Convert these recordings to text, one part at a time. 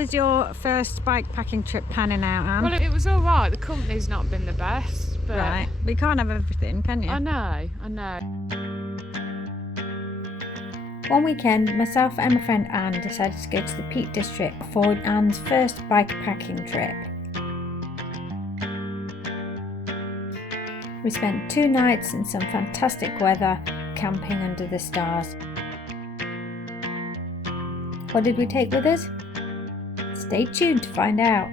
was your first bike packing trip panning out, Anne? Well, it was all right. The company's not been the best, but... Right, but you can't have everything, can you? I know. One weekend, myself and my friend Anne decided to go to the Peak District for Anne's first bikepacking trip. We spent 2 nights in some fantastic weather, camping under the stars. What did we take with us? Stay tuned to find out.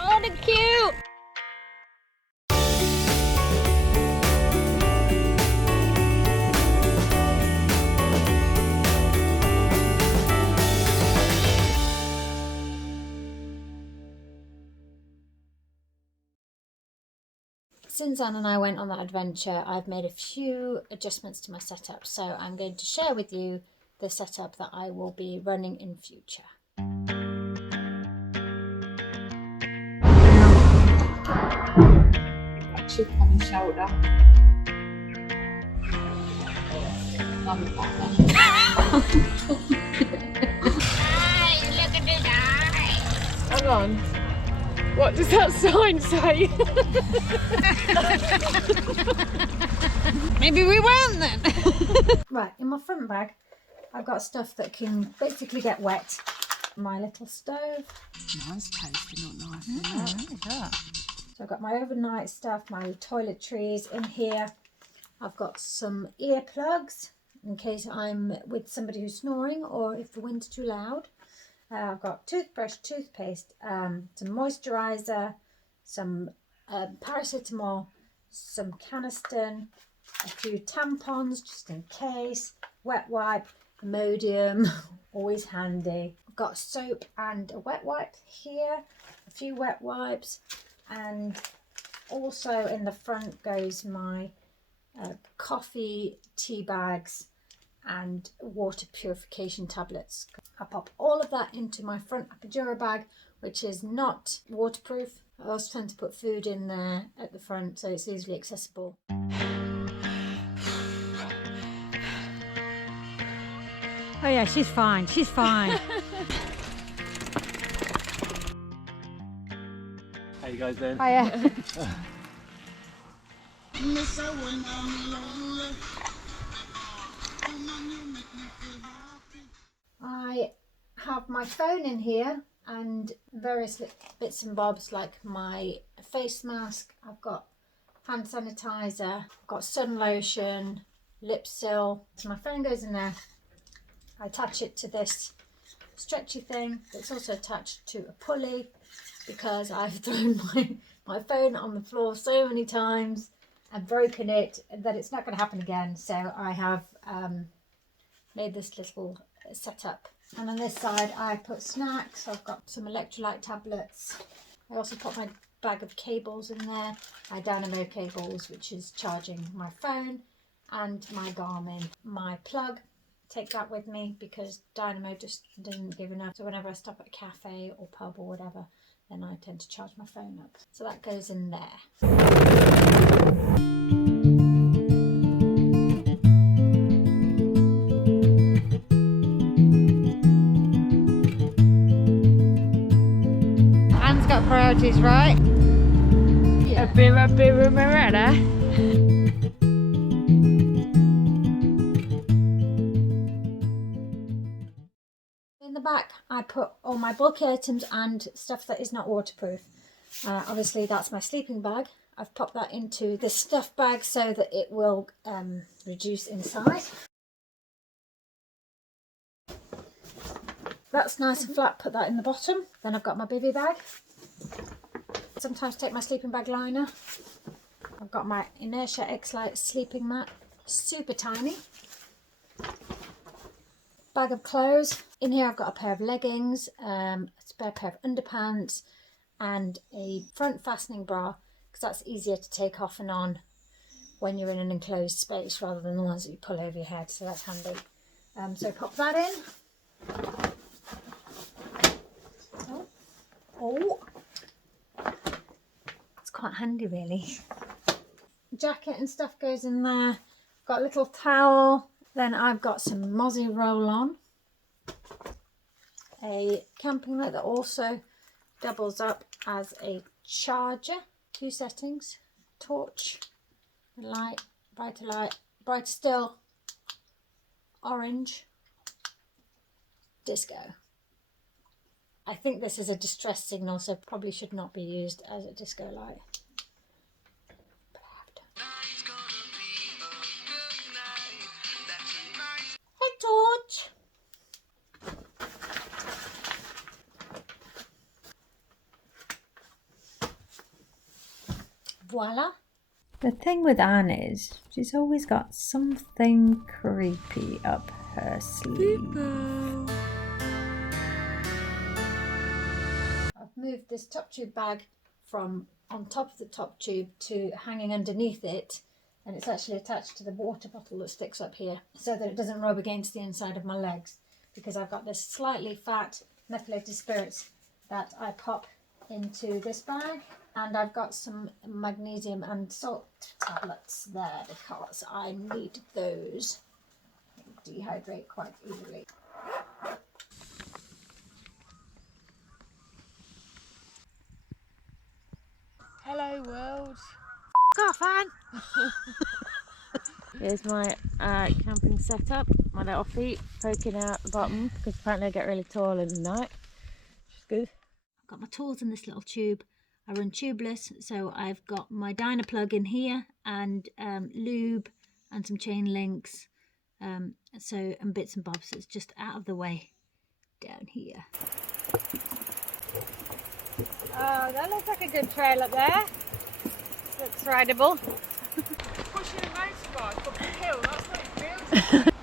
Oh, they're cute! Since Anne and I went on that adventure, I've made a few adjustments to my setup, so I'm going to share with you the setup that I will be running in future. A chip on your shoulder. Hey, look at this eye! Hang on. What does that sign say? Maybe we won't then. Right, in my front bag, I've got stuff that can basically get wet. My little stove. Nice toasty, not nice. So I've got my overnight stuff, my toiletries in here. I've got some earplugs in case I'm with somebody who's snoring or if the wind's too loud. I've got toothbrush, toothpaste, some moisturiser, some paracetamol, some Caniston, a few tampons just in case, wet wipe, Imodium, always handy. I've got soap and a wet wipe here, a few wet wipes, and also in the front goes my coffee, tea bags, and water purification tablets. I pop all of that into my front Apidura bag, which is not waterproof. I also tend to put food in there at the front so it's easily accessible. Oh yeah, she's fine, she's fine. How you guys doing? Hiya. I have my phone in here and various bits and bobs like my face mask. I've got hand sanitizer, I've got sun lotion, lip seal. So my phone goes in there. I attach it to this stretchy thing that's also attached to a pulley because I've thrown my phone on the floor so many times and broken it that it's not going to happen again. So I have made this little setup. And on this side I put snacks. I've got some electrolyte tablets. I also put my bag of cables in there, my Dynamo cables, which is charging my phone, and my Garmin. My plug, take that with me because Dynamo just doesn't give enough. So whenever I stop at a cafe or pub or whatever, then I tend to charge my phone up. So that goes in there. Anne's got priorities, right? Yeah. A beer, Miranda. In the back, I put all my bulky items and stuff that is not waterproof. Obviously, that's my sleeping bag. I've popped that into the stuff bag so that it will reduce in size. That's nice and flat, put that in the bottom. Then I've got my bivvy bag. Sometimes take my sleeping bag liner. I've got my Inertia X-Lite sleeping mat, super tiny. Bag of clothes. In here I've got a pair of leggings, a spare pair of underpants, and a front fastening bra, because that's easier to take off and on when you're in an enclosed space rather than the ones that you pull over your head, so that's handy. So pop that in. Oh, it's quite handy really. Jacket and stuff goes in there. Got a little towel, Then I've got some Mozzie roll-on, a camping light that also doubles up as a charger, 2 settings, torch, light, brighter still, orange, disco. I think this is a distress signal, so probably should not be used as a disco light. But I have to. Hey, torch! Voila! The thing with Anne is, she's always got something creepy up her sleeve. I've moved this top tube bag from on top of the top tube to hanging underneath it, and it's actually attached to the water bottle that sticks up here so that it doesn't rub against the inside of my legs, because I've got this slightly fat methylated spirits that I pop into this bag, and I've got some magnesium and salt tablets there because I need those. I dehydrate quite easily. Hello world. Off, Anne! Here's my camping setup. My little feet poking out the bottom because apparently I get really tall in the night, which is good. I've got my tools in this little tube. I run tubeless, so I've got my dyno plug in here and lube and some chain links, and bits and bobs. So it's just out of the way down here. Oh, that looks like a good trail up there. Looks rideable. Pushing a motorbike up a hill, that's what it feels like.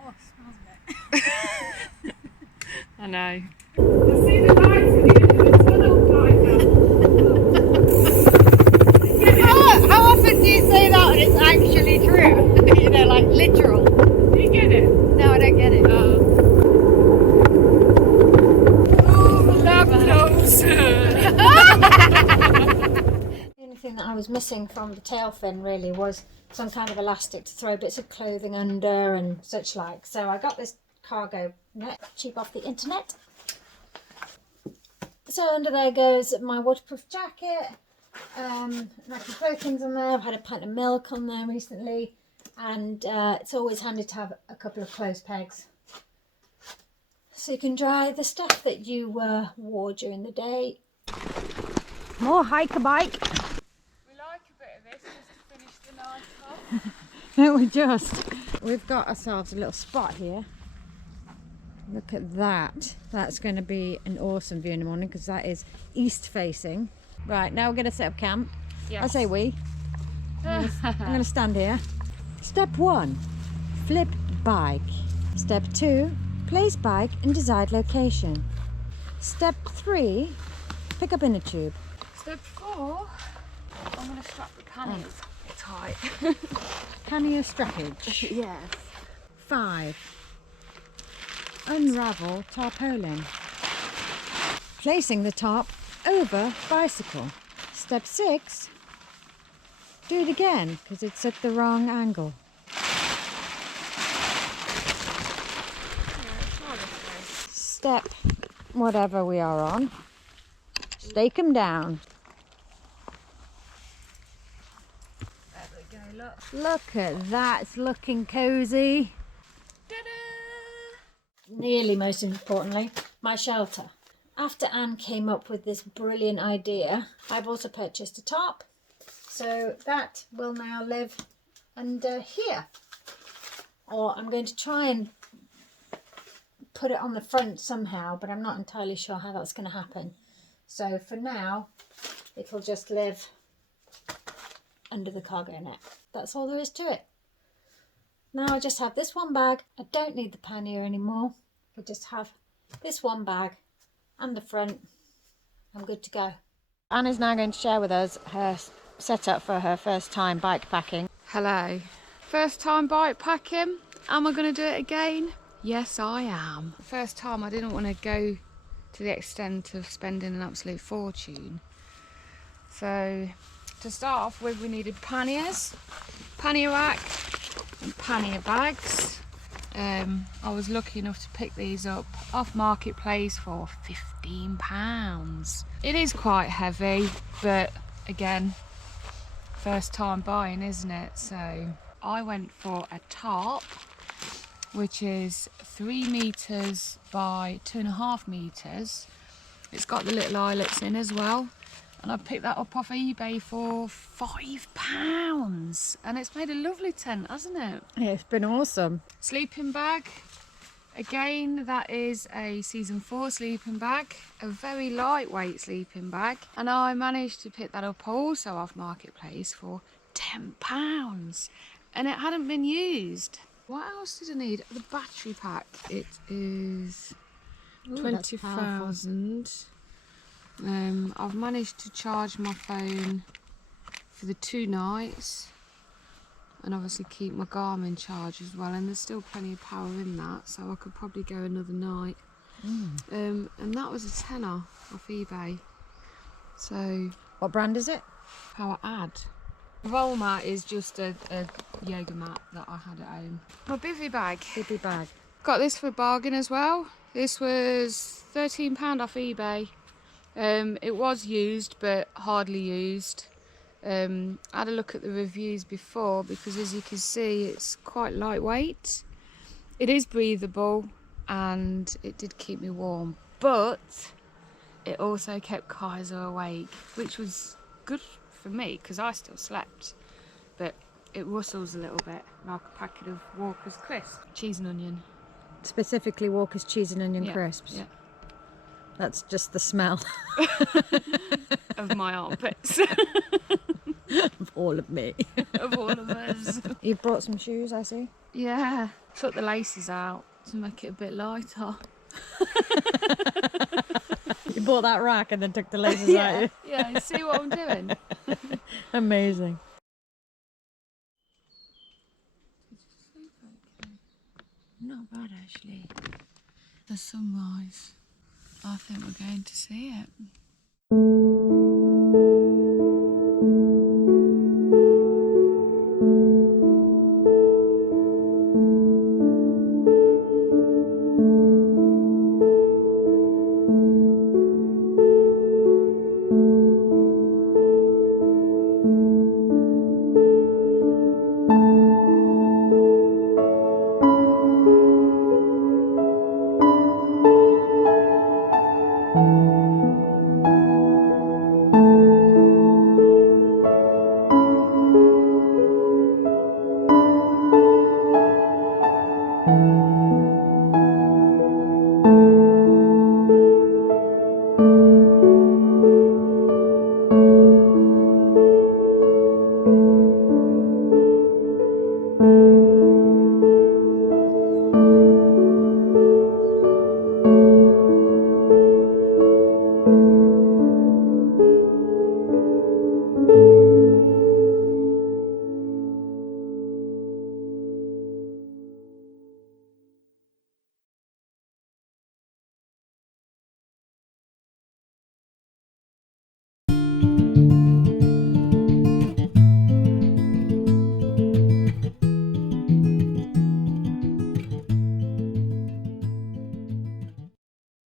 Oh, it smells a bit. I know. I see the lights at the end of the tunnel, How often do you say that and it's actually true? You know, like literal. Do you get it? No, I don't get it. The only thing that I was missing from the tail fin really was some kind of elastic to throw bits of clothing under and such like. So I got this cargo net, cheap off the internet. So under there goes my waterproof jacket, and my clothing's on there. I've had a pint of milk on there recently, and it's always handy to have a couple of clothes pegs so you can dry the stuff that you wore during the day. More hiker bike. We like a bit of this just to finish the night off. Don't we just? We've got ourselves a little spot here. Look at that. That's going to be an awesome view in the morning because that is east facing. Right, now we're going to set up camp. Yes. I say we. I'm going to stand here. Step 1, flip bike. Step 2, place bike in desired location. Step 3, pick up inner tube. Step 4, I'm going to strap the panniers tight. Pannier strappage. Yes. 5, unravel tarpaulin. Placing the tarp over bicycle. Step 6, do it again because it's at the wrong angle. Step whatever we are on, stake them down. There we go, look. Look at that, it's looking cozy. Nearly most importantly, my shelter. After Anne came up with this brilliant idea, I've also purchased a tarp. So that will now live under here. Or I'm going to try and put it on the front somehow, but I'm not entirely sure how that's going to happen. So for now, it'll just live under the cargo net. That's all there is to it. Now I just have this one bag. I don't need the pannier anymore. I just have this one bag and the front. I'm good to go. Anne is now going to share with us her setup for her first time bike packing. Hello. First time bike packing. Am I going to do it again? Yes, I am. First time I didn't want to go to the extent of spending an absolute fortune. So to start off with, we needed panniers, pannier rack and pannier bags. I was lucky enough to pick these up off Marketplace for £15. It is quite heavy, but again, first time buying, isn't it? So I went for a tarp, which is 3 metres by 2.5 metres. It's got the little eyelets in as well. And I picked that up off eBay for £5. And it's made a lovely tent, hasn't it? Yeah, it's been awesome. Sleeping bag. Again, that is a season 4 sleeping bag. A very lightweight sleeping bag. And I managed to pick that up also off Marketplace for £10. And it hadn't been used. What else did I need? The battery pack. It is 20,000. I've managed to charge my phone for the 2 nights and obviously keep my Garmin charged as well, and there's still plenty of power in that, so I could probably go another night. And that was a tenner off eBay. So What brand is it? Power Ad. The roll mat is just a yoga mat that I had at home. My bivvy bag. Bibby bag. Got this for a bargain as well. This was £13 off eBay. It was used, but hardly used. I had a look at the reviews before, because as you can see, it's quite lightweight. It is breathable, and it did keep me warm, but it also kept Kajsa awake, which was good for me because I still slept, but it rustles a little bit, like a packet of Walker's crisps. Cheese and onion. Specifically Walker's cheese and onion crisps. Yeah. That's just the smell Of my armpits. of all of me. Of all of us. You brought some shoes, I see. Yeah. Took the laces out to make it a bit lighter. You bought that rack and then took the laces out. Yeah, you see what I'm doing? Amazing. Not bad actually. The sunrise. I think we're going to see it.